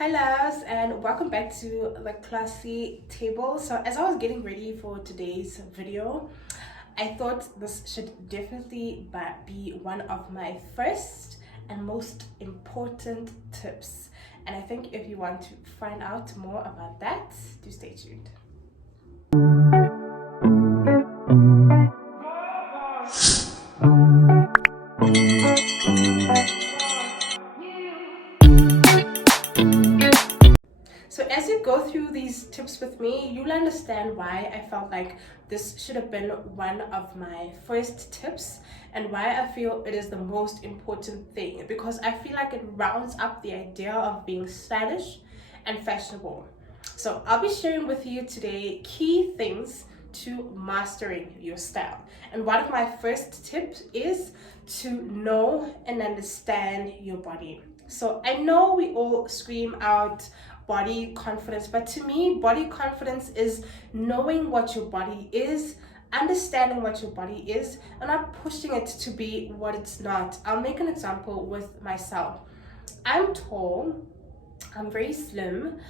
Hi loves, and welcome back to the classy table. So as I was getting ready for today's video, I thought this should definitely be one of my first and most important tips. And I think if you want to find out more about that, do stay tuned. So as you go through these tips with me, you'll understand why I felt like this should have been one of my first tips and why I feel it is the most important thing, because I feel like it rounds up the idea of being stylish and fashionable. So I'll be sharing with you today key things to mastering your style. And one of my first tips is to know and understand your body. So I know we all scream out body confidence, but to me, body confidence is knowing what your body is, understanding what your body is, and not pushing it to be what it's not. I'll make an example with myself. I'm tall, I'm very slim,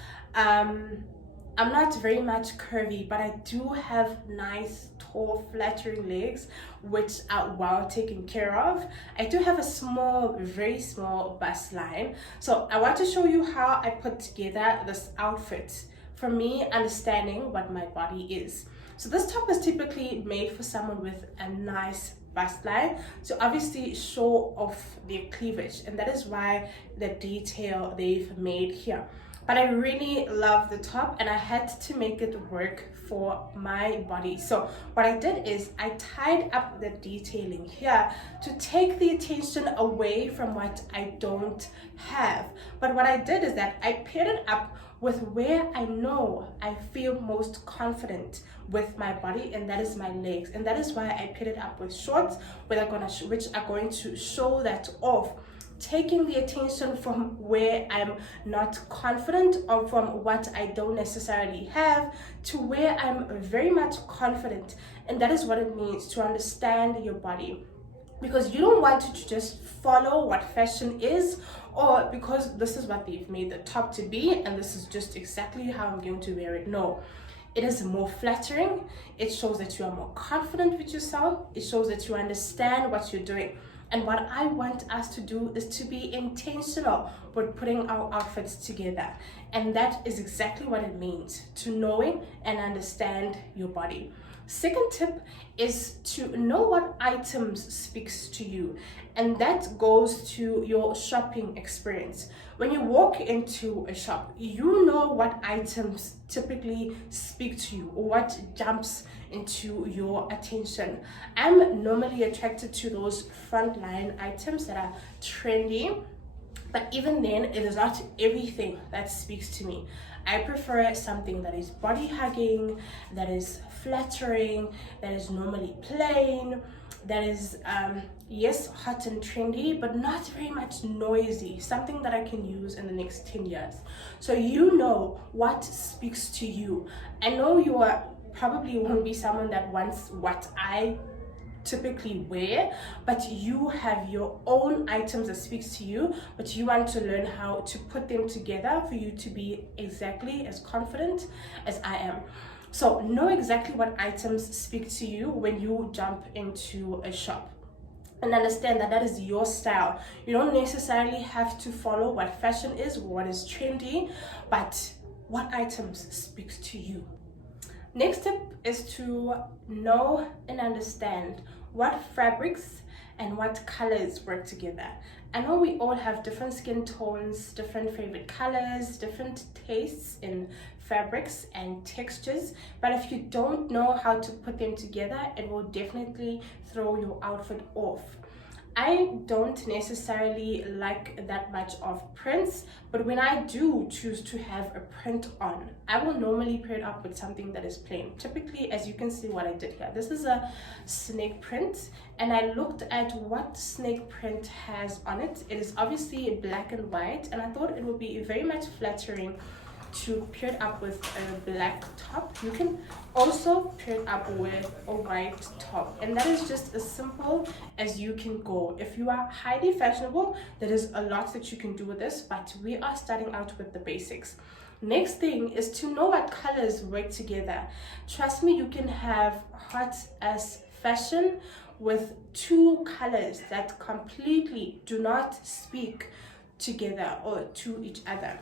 I'm not very much curvy, but I do have nice, tall, flattering legs, which are well taken care of. I do have a small, very small bust line. So I want to show you how I put together this outfit for me, understanding what my body is. So this top is typically made for someone with a nice bust line to obviously show off their cleavage, and that is why the detail they've made here. But I really love the top and I had to make it work for my body. So what I did is I tied up the detailing here to take the attention away from what I don't have. But what I did is that I paired it up with where I know I feel most confident with my body, and that is my legs. And that is why I paired it up with shorts which are going to show that off, taking the attention from where I'm not confident or from what I don't necessarily have to where I'm very much confident. And that is what it means to understand your body, because you don't want to just follow what fashion is, or because this is what they've made the top to be and this is just exactly how I'm going to wear it. No, it is more flattering. It shows that you are more confident with yourself. It shows that you understand what you're doing. And what I want us to do is to be intentional with putting our outfits together. And that is exactly what it means, to knowing and understand your body. Second tip is to know what items speaks to you, and that goes to your shopping experience. When you walk into a shop, you know what items typically speak to you or what jumps into your attention. I'm normally attracted to those frontline items that are trendy, but even then, it is not everything that speaks to me. I prefer something that is body hugging, that is flattering, that is normally plain, that is, yes, hot and trendy, but not very much noisy, something that I can use in the next 10 years. So you know what speaks to you. I know you are probably won't be someone that wants what I typically wear, but you have your own items that speaks to you, but you want to learn how to put them together for you to be exactly as confident as I am. So know exactly what items speak to you when you jump into a shop, and understand that that is your style. You don't necessarily have to follow what fashion is, what is trendy, but what items speaks to you. Next tip is to know and understand what fabrics and what colors work together. I know we all have different skin tones, different favorite colors, different tastes in fabrics and textures, but if you don't know how to put them together, it will definitely throw your outfit off. I don't necessarily like that much of prints, but when I do choose to have a print on, I will normally pair it up with something that is plain. Typically, as you can see what I did here, this is a snake print, and I looked at what snake print has on it. It is obviously black and white, and I thought it would be very much flattering to pair it up with a black top. You can also pair it up with a white top, and that is just as simple as you can go. If you are highly fashionable, there is a lot that you can do with this, but we are starting out with the basics. Next thing is to know what colors work together. Trust me, you can have hot as fashion with two colors that completely do not speak together or to each other.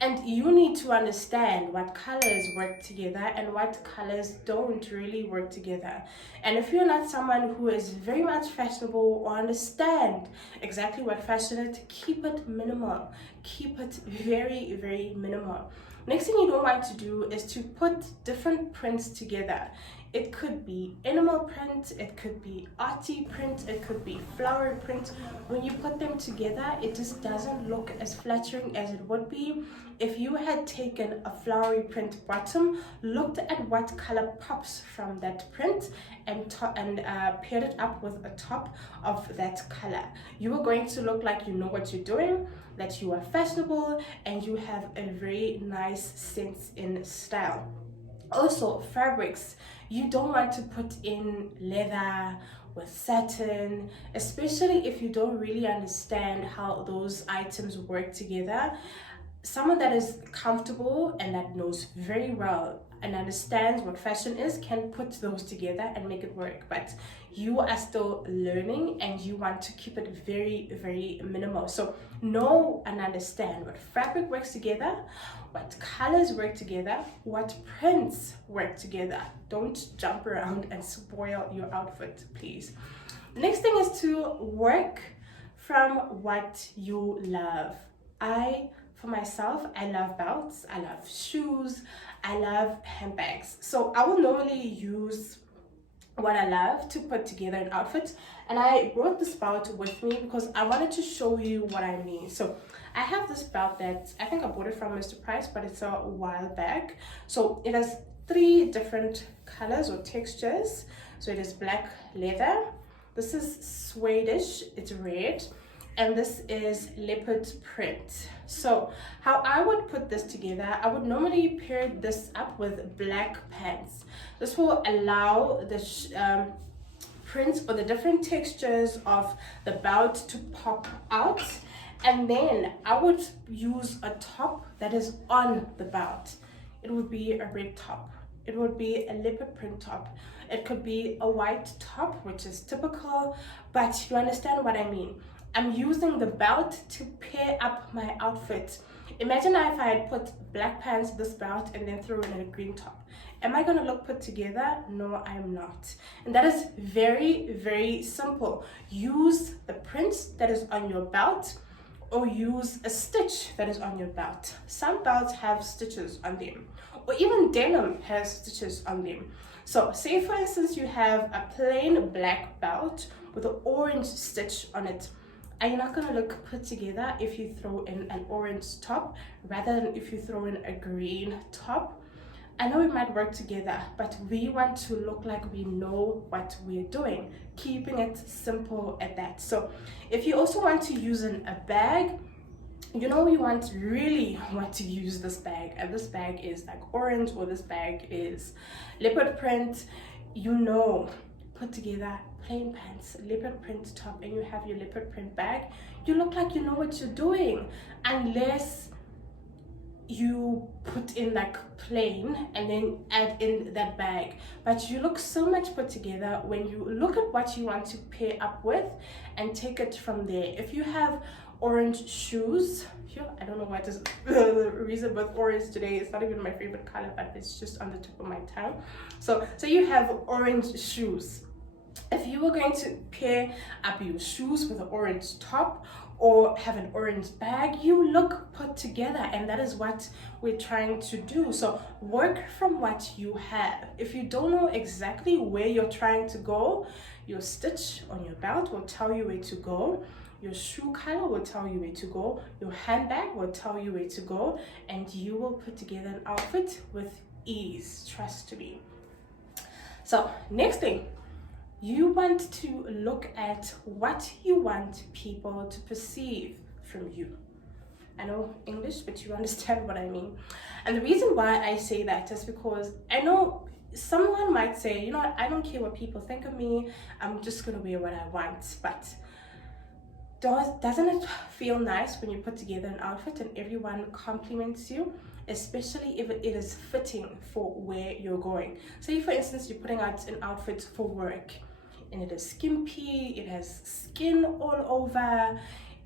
And you need to understand what colors work together and what colors don't really work together. And if you're not someone who is very much fashionable or understand exactly what fashion is, keep it minimal. Keep it very, very minimal. Next thing you don't want to do is to put different prints together. It could be animal print, it could be arty print, it could be flowery print. When you put them together, it just doesn't look as flattering as it would be if you had taken a flowery print bottom, looked at what color pops from that print, and paired it up with a top of that color. You are going to look like you know what you're doing, that you are fashionable, and you have a very nice sense in style. Also, fabrics. You don't want to put in leather with satin, especially if you don't really understand how those items work together. Someone that is comfortable and that knows very well and understands what fashion is can put those together and make it work, but you are still learning and you want to keep it very, very minimal. So know and understand what fabric works together, what colors work together, what prints work together. Don't jump around and spoil your outfit, please. The next thing is to work from what you love. For myself, I love belts, I love shoes, I love handbags. So I will normally use what I love to put together an outfit, and I brought this belt with me because I wanted to show you what I mean. So I have this belt that I think I bought it from Mr. Price, but it's a while back. So it has 3 different colors or textures. So it is black leather, this is Swedish, it's red, and this is leopard print. So how I would put this together, I would normally pair this up with black pants. This will allow the prints or the different textures of the belt to pop out, and then I would use a top that is on the belt. It would be a red top, it would be a leopard print top, it could be a white top, which is typical, but you understand what I mean. I'm using the belt to pair up my outfit. Imagine if I had put black pants, this belt, and then throw in a green top. Am I gonna look put together? No, I'm not. And that is very, very simple. Use the print that is on your belt, or use a stitch that is on your belt. Some belts have stitches on them, or even denim has stitches on them. So say for instance you have a plain black belt with an orange stitch on it. Are you not gonna look put together if you throw in an orange top rather than if you throw in a green top? I know it might work together, but we want to look like we know what we're doing, keeping it simple at that. So if you also want to use a bag, you know, you really want to use this bag, and this bag is like orange, or this bag is leopard print, you know, put together plain pants, leopard print top, and you have your leopard print bag, you look like you know what you're doing, unless you put in like plain and then add in that bag. But you look so much put together when you look at what you want to pair up with and take it from there. If you have orange shoes, I don't know what is the reason, but orange today is not even my favorite color, but it's just on the tip of my tongue. So you have orange shoes. If you were going to pair up your shoes with an orange top or have an orange bag, you look put together, and that is what we're trying to do. So work from what you have. If you don't know exactly where you're trying to go, your stitch on your belt will tell you where to go, your shoe color will tell you where to go, your handbag will tell you where to go, and you will put together an outfit with ease, trust me. So next thing, you want to look at what you want people to perceive from you. I know English, but you understand what I mean. And the reason why I say that is because I know someone might say, you know what, I don't care what people think of me, I'm just gonna wear what I want. But doesn't it feel nice when you put together an outfit and everyone compliments you, especially if it is fitting for where you're going? Say for instance, you're putting out an outfit for work and it is skimpy, it has skin all over,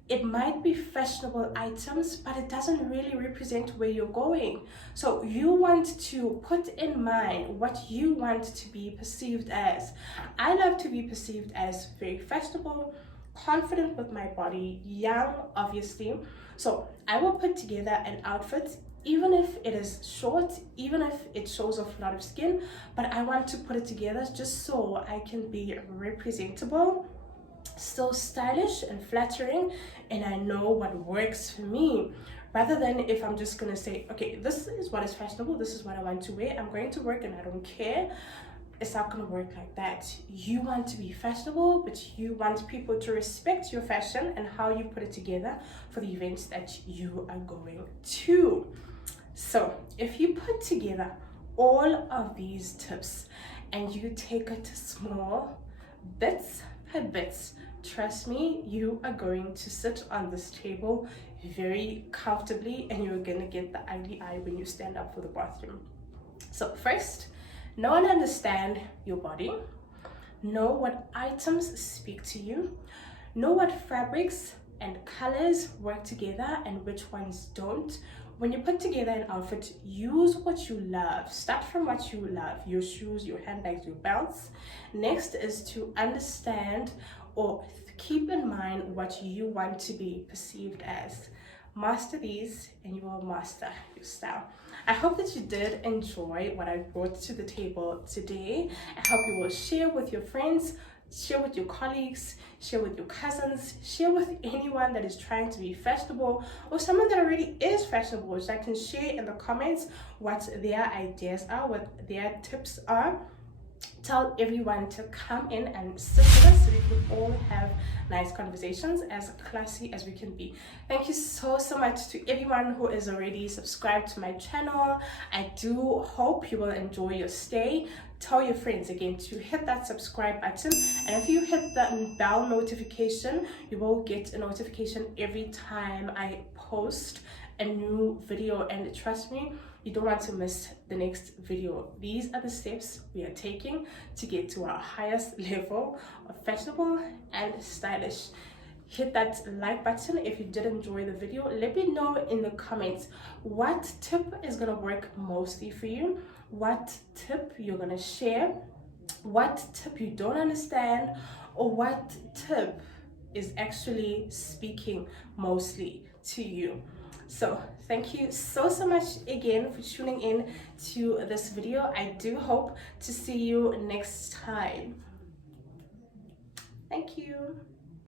it might be fashionable items, but it doesn't really represent where you're going. So you want to put in mind what you want to be perceived as. I love to be perceived as very fashionable, confident with my body, young, obviously. So I will put together an outfit, even if it is short, even if it shows off a lot of skin, but I want to put it together just so I can be representable, still stylish and flattering, and I know what works for me, rather than if I'm just gonna say, okay, this is what is fashionable, this is what I want to wear, I'm going to work and I don't care. It's not gonna work like that. You want to be fashionable, but you want people to respect your fashion and how you put it together for the events that you are going to. So if you put together all of these tips and you take it small bits by bits, trust me, you are going to sit on this table very comfortably and you're gonna get the ugly eye when you stand up for the bathroom. So first, know and understand your body. Know what items speak to you. Know what fabrics and colors work together and which ones don't. When you put together an outfit, use what you love. Start from what you love. Your shoes, your handbags, your belts. Next is to understand or keep in mind what you want to be perceived as. Master these and you will master your style. I hope that you did enjoy what I brought to the table today. I hope you will share with your friends, share with your colleagues, share with your cousins, share with anyone that is trying to be fashionable or someone that already is fashionable, which I can share in the comments what their ideas are, what their tips are. Tell everyone to come in and sit with us so we can all have nice conversations as classy as we can be. Thank you so much to everyone who is already subscribed to my channel. I do hope you will enjoy your stay. Tell your friends again to hit that subscribe button, and if you hit the bell notification, you will get a notification every time I post a new video. And trust me, you don't want to miss the next video. These are the steps we are taking to get to our highest level of fashionable and stylish. Hit that like button if you did enjoy the video. Let me know in the comments what tip is gonna work mostly for you, what tip you're gonna share, what tip you don't understand, or what tip is actually speaking mostly to you. So thank you so much again for tuning in to this video. I do hope to see you next time. Thank you.